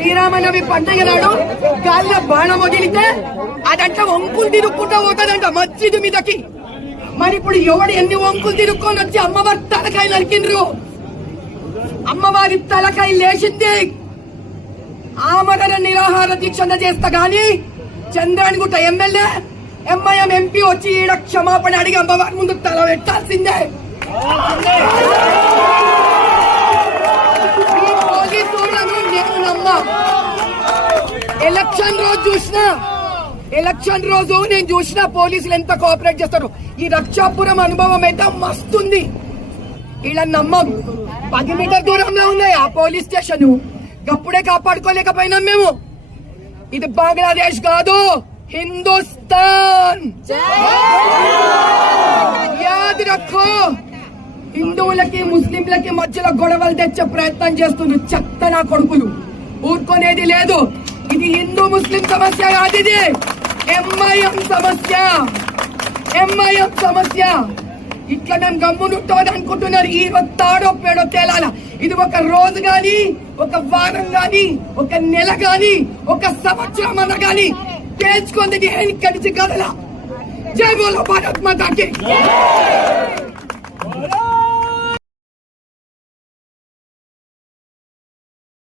శ్రీరామనవమి పండుగ నాడు గాలిలో బాణం వదిలితే అదంట వంకులు తిరుక్కుంటా పోతుందంట మస్జిద్ మీదకి. మరి ఇప్పుడు ఎవడు ఎన్ని వంకులు తిరుక్కొని వచ్చి అమ్మవారి తలకాయ నరికిండ్రు? అమ్మవారి తలకాయ లేచింది. ఆమరణ నిరాహార దీక్షణ చేస్తా గాని చంద్రానిగుట్ట ఎమ్మెల్యే ఎంఐఎం ఎంపీ వచ్చి ఈడ క్షమాపణ అడిగి అమ్మవారి ముందు తల పెట్టాల్సిందే ఈ పోలీసులను ఎలక్షన్ రోజు చూసినా. ఎలక్షన్ రోజు నేను చూసిన పోలీసులు ఎంత కోఆపరేట్ చేస్తారు. ఈ రక్షాపురం అనుభవం అయితే మస్తుంది. ఇలా నమ్మం. పది మీటర్ దూరంలో ఉన్నాయి ఆ పోలీస్ స్టేషన్. గప్పుడే కాపాడుకోలేకపోయినాం మేము. ఇది బంగ్లాదేశ్ కాదు హిందుస్థాన్. యాద్ హిందువులకి ముస్లింలకి మధ్యలో గొడవలు తెచ్చే ప్రయత్నం చేస్తున్నారు చెత్త నా కొడుకులు. ఊరుకునేది లేదు. ఇది హిందూ ముస్లిం సమస్య కాదు ఇది. ఎంఐఎం సమస్య. ఎంఐఎం సమస్య. ఇట్లా మేము గమ్మునుంటోని అనుకుంటున్నారు. ఈ తాడో పేడో తేలాల. ఇది ఒక రోజు గాని ఒక వారం గాని ఒక నెల గాని ఒక సంవత్సరం అన్న గాని తేల్చుకుంది కలిసి కడిచి కదలా. జై బోలో భారత్ మాతాకి.